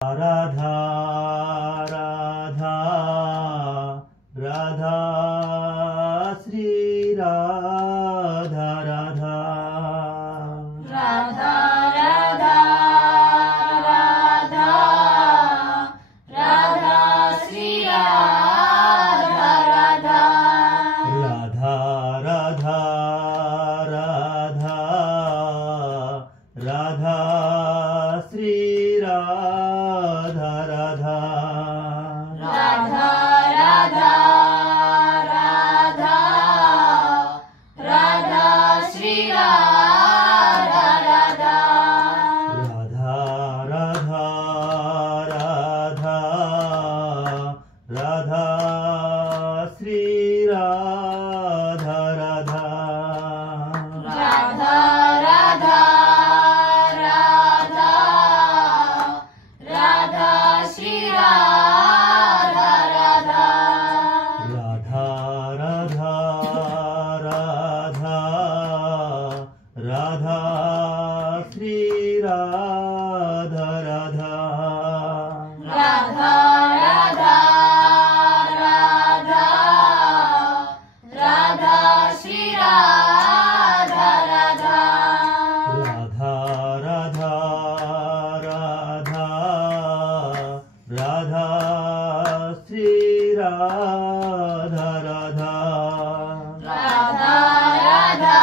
राधा राधा राधा श्री राधा राधा राधा राधा राधा राधा श्री राधा राधा राधा राधा राधा राधा श्री राधा राधा राधा राधा राधा राधा श्री राधा राधा राधा राधा राधा राधा श्री राधा राधा राधा राधा राधा राधा श्री राधा राधा राधा राधा राधा राधा श्री राधा राधा राधा राधा राधा राधा श्री राधा राधा राधा राधा राधा राधा श्री राधा राधा राधा राधा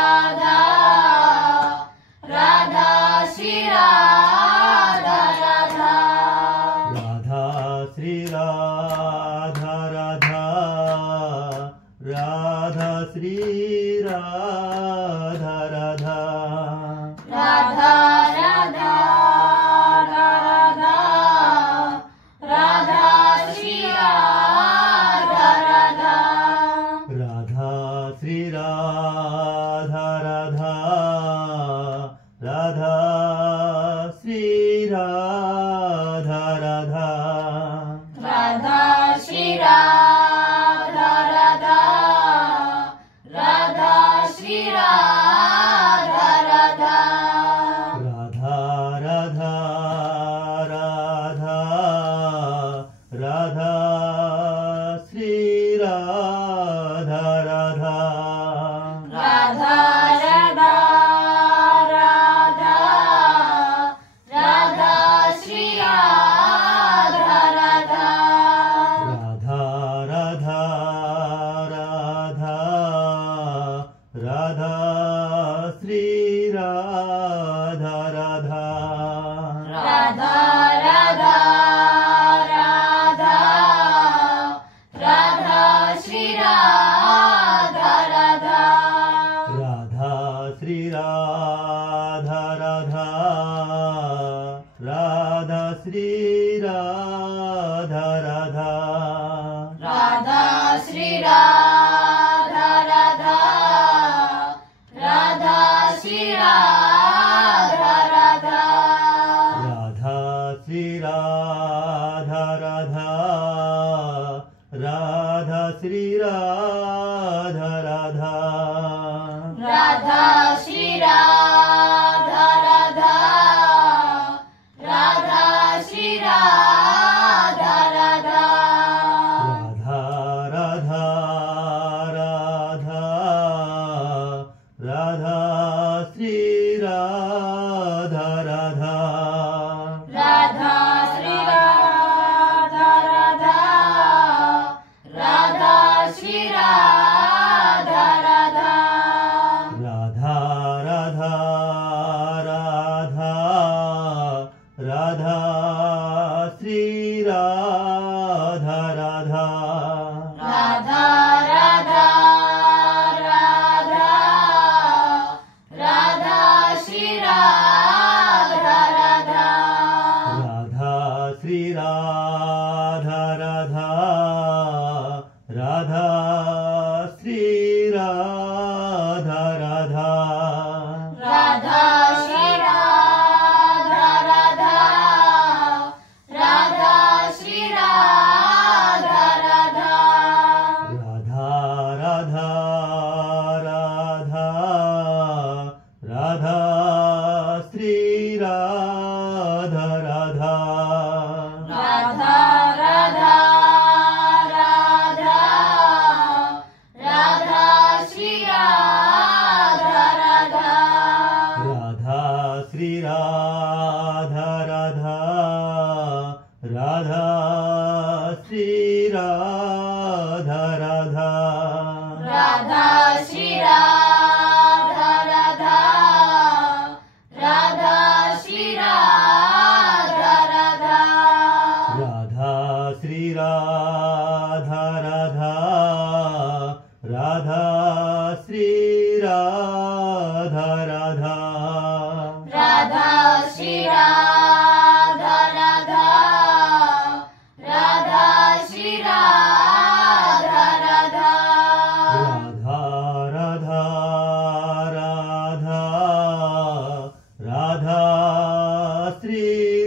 राधा राधा श्री राधा राधा राधा श्री राधा राधा राधा श्री राधा राधा राधा राधा राधा राधा श्री राधा राधा राधा श्री राधा राधा राधा श्री राधा राधा राधा श्री राधा राधा राधा श्री राधा राधा राधा राधा राधा राधा श्री राधा राधा राधा राधा राधा राधा श्री राधा राधा राधा राधा राधा राधा श्री राधा राधा राधा राधा राधा राधा श्री राधा राधा राधा श्री राधा राधा राधा श्री राधा राधा राधा श्री राधा राधा राधा श्री राधा राधा राधा श्री राधा राधा राधा श्री राधा राधा राधा श्री राधा राधा राधा श्री राधा राधा राधा राधा राधा राधा श्री राधा राधा राधा श्री राधा राधा राधा श्री राधा राधा राधा राधा राधा राधा श्री राधा राधा राधा राधा राधा राधा श्री राधा राधा राधा श्री राधा राधा राधा श्री राधा राधा राधा श्री राधा राधा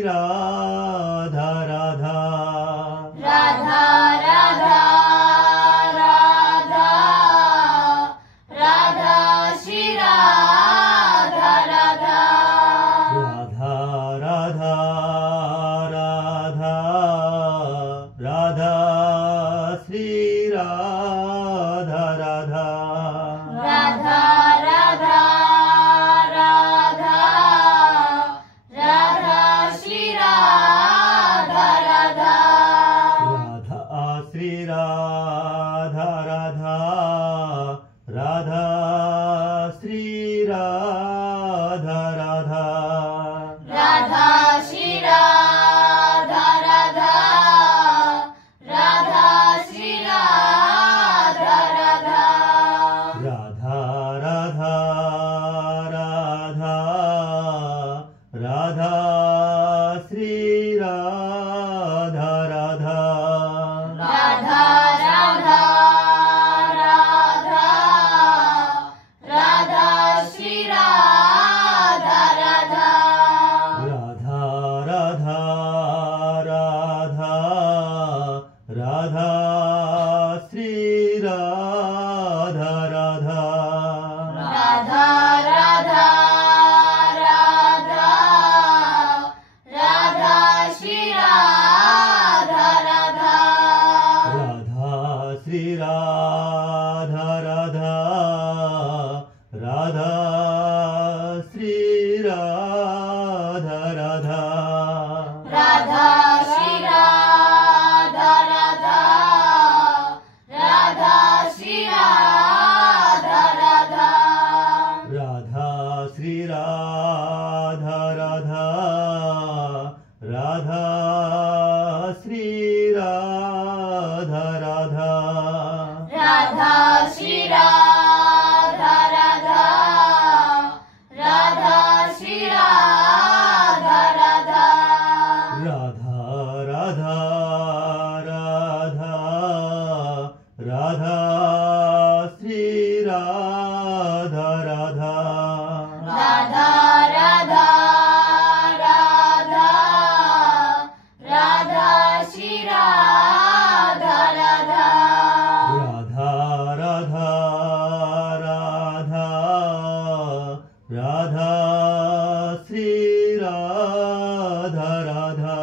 राधा राधा राधा राधा राधा राधा श्री राधा राधा राधा राधा राधा राधा श्री राधा राधा राधा राधा राधा राधा श्री राधा राधा राधा श्री राधा राधा राधा श्री राधा राधा राधा श्री राधा राधा राधा श्री राधा राधा राधा राधा राधा राधा श्री राधा राधा राधा राधा राधा राधा श्री राधा राधा राधा राधा राधा राधा श्री राधा राधा राधा राधा राधा राधा श्री राधा राधा राधा श्री राधा राधा राधा श्री राधा राधा राधा श्री राधा राधा राधा श्री राधा राधा राधा श्री राधा राधा राधा श्री राधा राधा राधा श्री राधा राधा राधा श्री राधा राधा राधा राधा राधा राधा श्री राधा राधा राधा राधा राधा राधा श्री राधा राधा राधा राधा राधा राधा श्री राधा राधा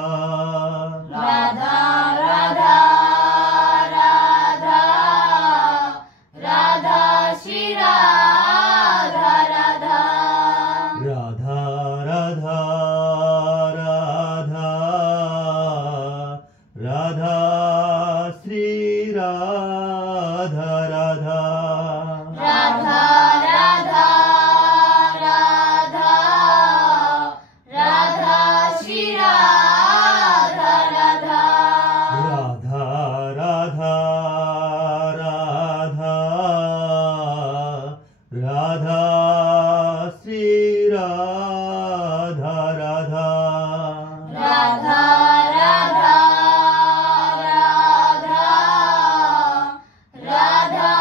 राधा राधा राधा राधा श्री राधा राधा राधा राधा राधा राधा श्री राधा राधा राधा राधा राधा राधा श्री राधा राधा राधा राधा राधा राधा श्री राधा राधा राधा राधा राधा राधा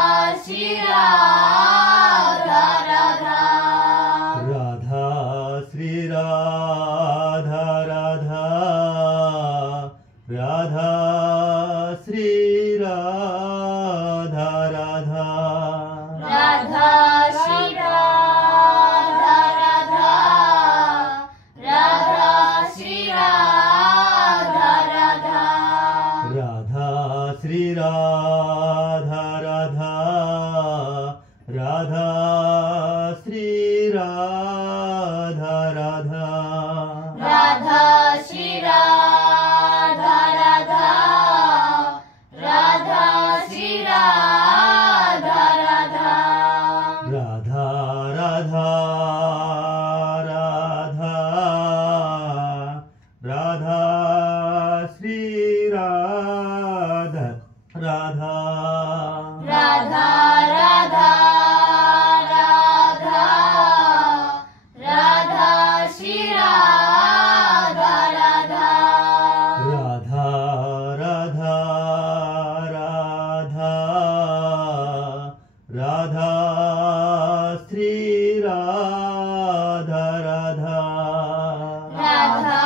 श्री राधा राधा राधा श्री राधा राधा राधा श्री राधा राधा राधा श्री राधा राधा राधा श्री राधा राधा राधा श्री राधा राधा राधा श्री राधा राधा राधा श्री राधा राधा राधा श्री राधा राधा राधा राधा राधा राधा श्री राधा राधा राधा राधा राधा राधा श्री राधा राधा राधा राधा राधा राधा श्री राधा राधा राधा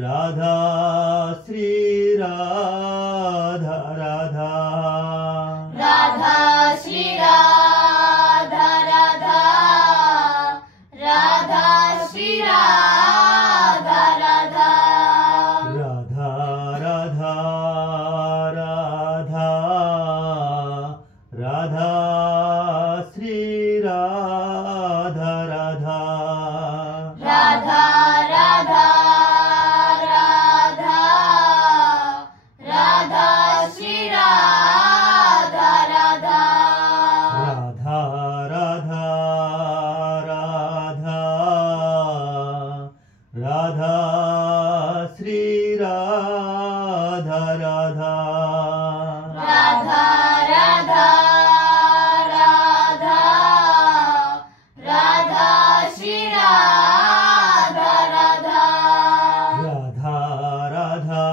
राधा श्री राधा राधा राधा श्री राधा राधा राधा श्री राधा राधा राधा राधा राधा राधा श्री राधा राधा राधा राधा राधा राधा श्री राधा राधा राधा राधा राधा राधा श्री राधा राधा राधा राधा राधा राधा श्री राधा राधा राधा राधा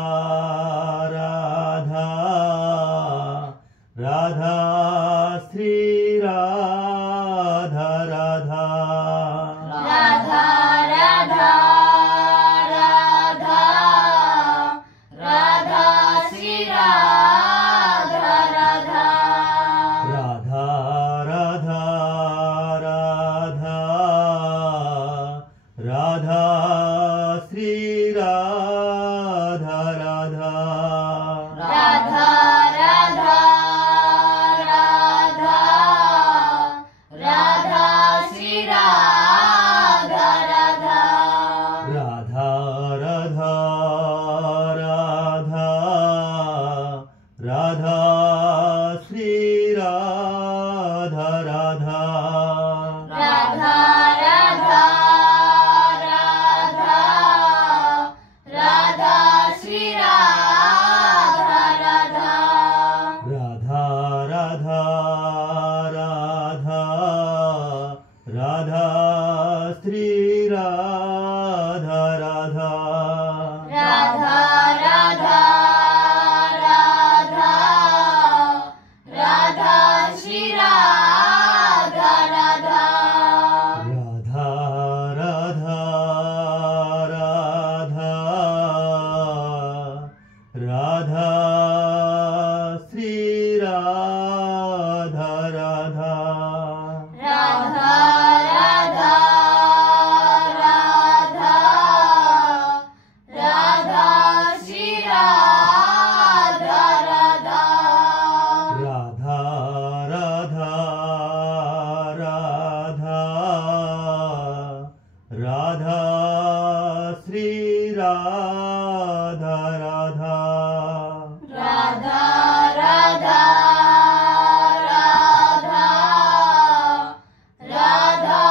राधा राधा श्री राधा राधा राधा राधा राधा राधा श्री राधा राधा राधा राधा राधा राधा श्री राधा राधा राधा राधा राधा राधा श्री राधा राधा राधा राधा राधा राधा श्री राधा राधा राधा राधा राधा राधा श्री राधा राधा राधा राधा राधा राधा श्री राधा राधा राधा राधा राधा राधा श्री राधा राधा राधा राधा राधा राधा श्री राधा राधा राधा राधा राधा राधा श्री राधा राधा राधा राधा राधा राधा श्री राधा राधा राधा राधा राधा राधा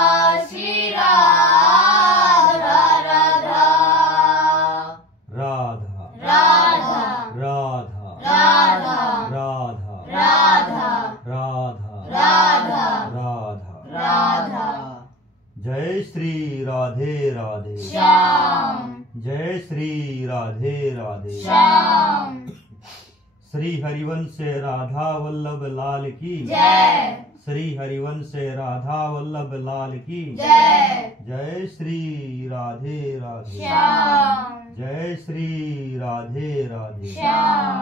श्री राधा राधा राधा राधा राधा राधा राधा राधा राधा राधा राधा राधा जय श्री राधे राधे श्याम जय श्री राधे राधे श्याम श्री हरिवंश राधा वल्लभ लाल की जय श्री हरिवंश राधा वल्लभ लाल की जय जय श्री राधे राधे श्याम जय श्री राधे राधे श्याम